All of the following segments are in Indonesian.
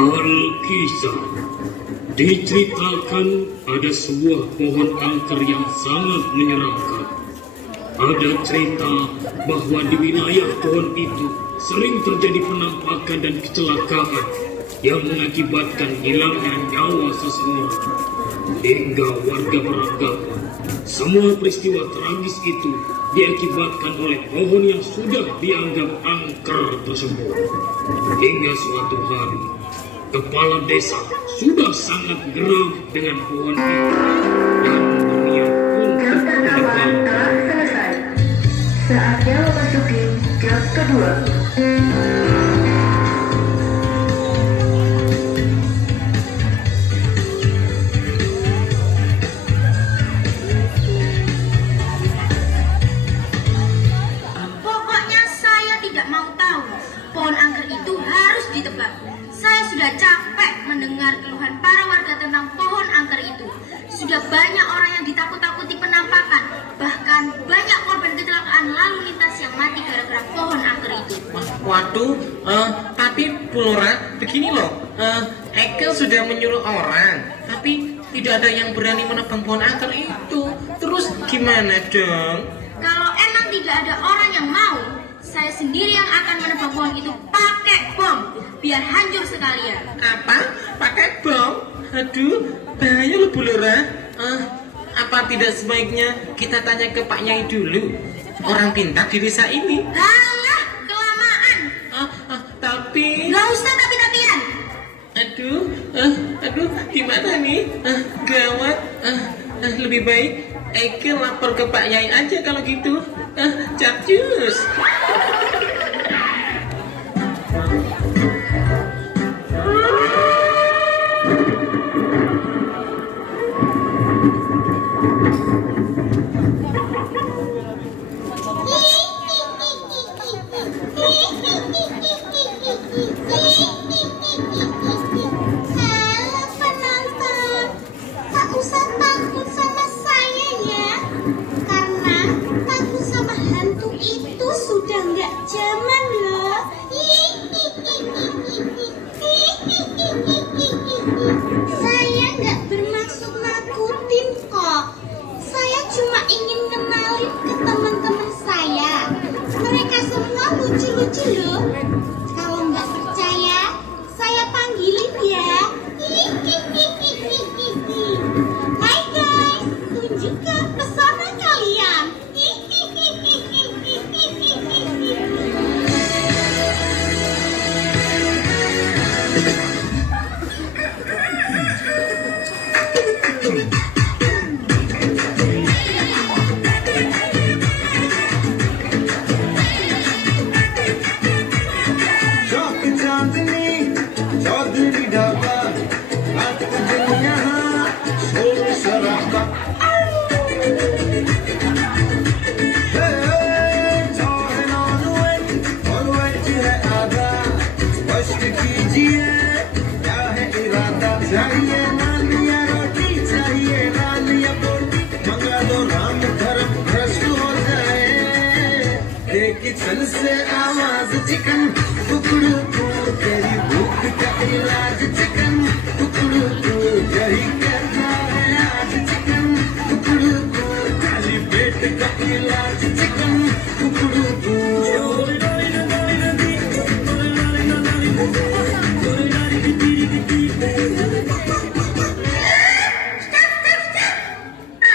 Alkisah diceritakan ada sebuah pohon angker yang sangat menyeramkan. Ada cerita bahwa di wilayah pohon itu sering terjadi penampakan dan kecelakaan yang mengakibatkan hilangnya nyawa seseorang. Hingga warga beranggapan semua peristiwa tragis itu diakibatkan oleh pohon yang sudah dianggap angker tersebut. Hingga suatu hari, kepala desa sudah sangat geram dengan pohon itu dan berniat untuk menebangnya. Selesai. Saatnya memasuki jam kedua. Pokoknya saya tidak mau tahu. Pohon angker itu harus ditebang. Saya sudah capek mendengar keluhan para warga tentang pohon angker itu. Sudah banyak orang yang ditakut-takuti penampakan. Bahkan banyak korban kecelakaan lalu lintas yang mati gara-gara pohon angker itu. Waduh, tapi Bu Lora, begini loh. Ekel sudah menyuruh orang, tapi tidak ada yang berani menebang pohon angker itu. Terus gimana dong? Kalau emang tidak ada orang yang mau, saya sendiri yang akan menebang pohon itu pakai bom, biar hancur sekalian. Apa? Pakai bom? Aduh, bahaya loh Bu Lora. Apa tidak sebaiknya kita tanya ke Pak Nyai dulu? Orang pintar di desa ini. Halah, kelamaan. Tapi... Gak usah tapi-tapian. Aduh, gimana nih? Gawat. Lebih baik Ekel lapor ke Pak Nyai aja kalau gitu. Capcus. Halo penonton, tak usah takut sama saya ya, karena takut sama hantu itu sudah nggak zaman loh. Saya nggak bermaksud nakutin kok. Saya cuma ingin kenalin ke teman-teman saya. Mereka semua lucu-lucu loh. Kalau nggak percaya, saya panggilin ya. Hai guys, tunjukkan pesona kalian. शौक चांदनी चौधरी ढाबा रात के दिन यहाँ शोर शराबा चाहे non veg और वेज है आधा स्पष्ट कीजिए क्या है इरादा चाहिए नालिया रोटी चाहिए नालिया बोटी मंगा दो राम धर्म भ्रष्ट हो जाए किचन से आवाज चिकन कुकड़ू को तेरी भूख का इलाज चिकन कुकड़ू को यही करना है आज चिकन कुकड़ू को खाली पेट का इलाज चिकन कुकड़ू को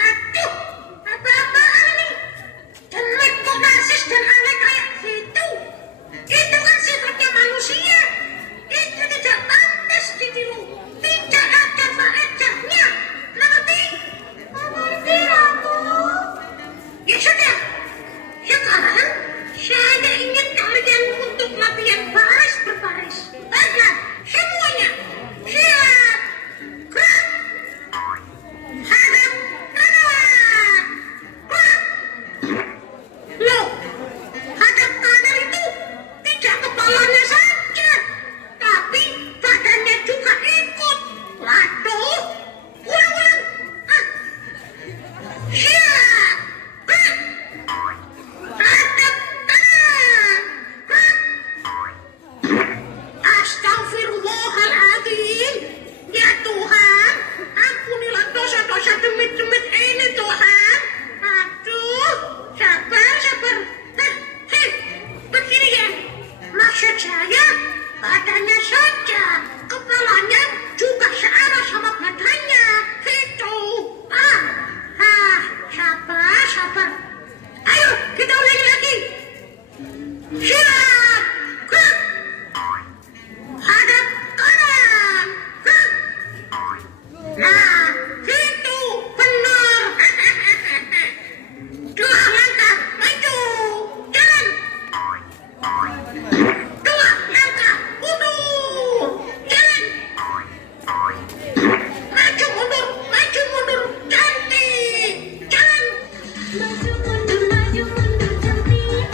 Aduh, apa-apaan ini? Jelek kok narsis dan aneh kayak gitu. Itu kan sifatnya manusia. Itu tidak pantas ditiru. Tidak ada faedahnya. Mengerti? Mengerti, Ratu? Ya sudah. badannya saja, kepalanya juga searah sama badannya. Itu. Sabar. Ayo, kita ulangi lagi. Siap. Gerak. Hadap kanan. Gerak. Nah, itu benar. Dua langkah maju. Jalan. Dua langkah mundur. Jalan. Maju mundur. Cantik. Jalan. Maju mundur cantik.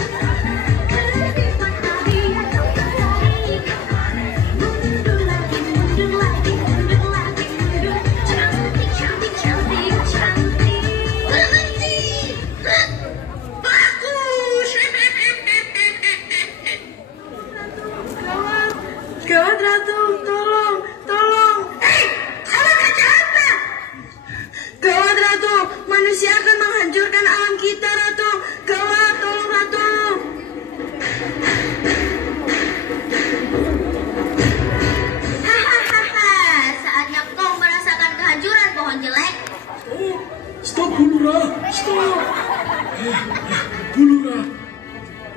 Mundur lagi. Cantik. Berhenti. Bagus. Gawat Ratu, tolong. Hei, kamu kerja apa? Gawat Ratu, manusia akan menghancurkan alam kita Ratu. Gawat, tolong Ratu. Hahaha, saatnya kau merasakan kehancuran pohon jelek. Stop Bulura, stop. Bulura,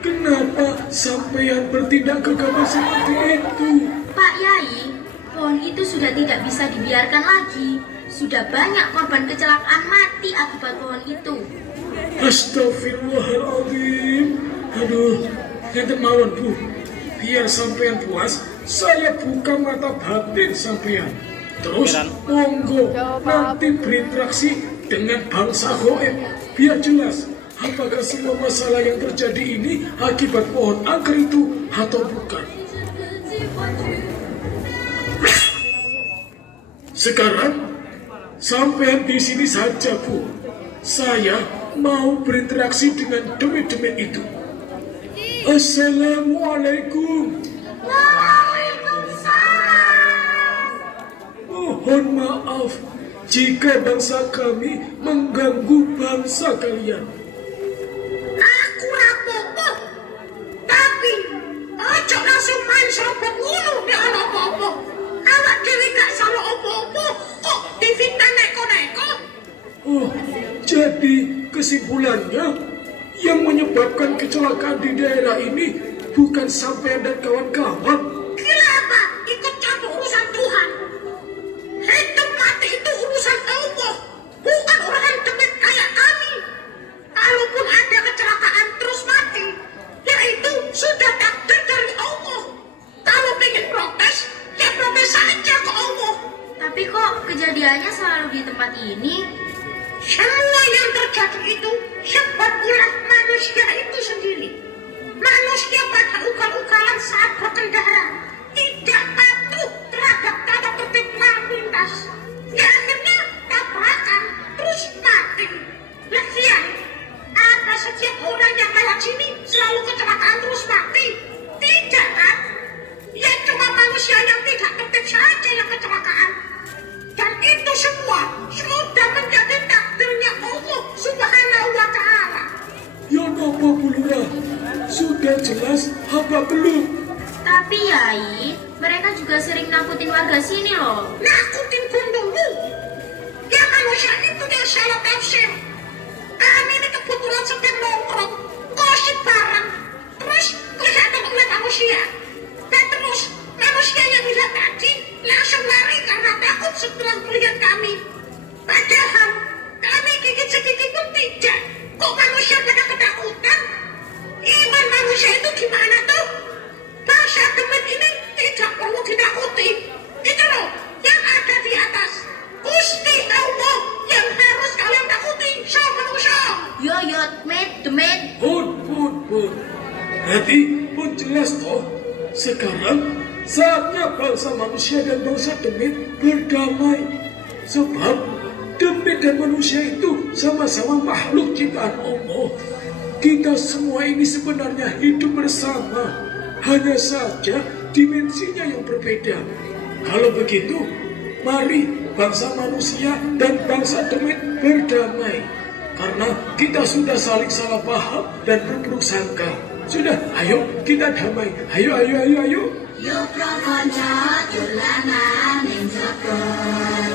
kenapa sampean bertindak gegabah seperti itu? Pak Yai, pohon itu sudah tidak bisa dibiarkan lagi. Sudah banyak korban kecelakaan mati akibat pohon itu. Astagfirullahaladzim. Aduh, ngeten mawon Bu. Biar sampean puas, saya buka mata batin sampean. Terus monggo nanti berinteraksi dengan bangsa goib. Biar jelas apakah semua masalah yang terjadi ini akibat pohon angker itu atau bukan. Sekarang sampean di sini saja Bu. Saya mau berinteraksi dengan demit-demit itu. Assalamualaikum. Mohon maaf jika bangsa kami mengganggu bangsa kalian. Aku rapopo. Tapi ojo langsung main serobot ngono nek ana apa-apa. Awak dhewe gak salah apa-apa kok difitnah neko-neko. Oh, jadi kesimpulannya yang menyebabkan kecelakaan di daerah ini bukan sampean dan kawan-kawan. Gila apa? Ikut campur urusan Tuhan. Hidup mati itu urusan Allah, bukan urusan demit kayak kami. Kalaupun ada kecelakaan terus mati, ya itu sudah takdir dari Allah. Kalau pengen protes, ya protes saja ke Allah. Tapi kok kejadiannya selalu di tempat ini? Semua yang terjadi itu sebab ulah manusia itu sendiri. Manusia pada ugal-ugalan saat berkendara, tidak patuh terhadap tata tertib lalu lintas. Ya akhirnya tabrakan terus mati. Lagian, apa setiap orang yang lewat sini selalu kecelakaan terus mati? Tidak kan? Ya cuma manusia yang tidak tertib saja yang kecelakaan. Dan itu semua sudah menjadi takdirnya Allah Subhanahu wa Ta'ala. Ya apa Bulura? Sudah jelas apa belum? Tapi Yai, mereka juga sering nakutin warga sini loh. Nakutin gundulmu. Ya manusia itu dia salah tafsir. Kami ini kebetulan sedang nongkrong, gosip bareng. Terus kelihatan oleh manusia. Dan terus manusia yang lihat tadi langsung lari karena takut setelah melihat kami. Padahal kami gigit sedikit pun tidak. Kok manusia pada ketakutan? Iman manusia itu gimana tuh? Bangsa demit ini tidak perlu ditakuti. Itu loh yang ada di atas. Gusti Allah yang harus kalian takuti sama manusia. Yo, demit. Pun. Berarti pun jelas toh. Sekarang saatnya bangsa manusia dan bangsa demit berdamai. Sebab demit dan manusia itu sama-sama makhluk ciptaan Allah. Kita semua ini sebenarnya hidup bersama. Hanya saja dimensinya yang berbeda. Kalau begitu, mari bangsa manusia dan bangsa demit berdamai. Karena kita sudah saling salah paham dan berburuk sangka. Sudah, ayo kita damai. Ayo. Yuk pro konco, yuk lanang ning joko.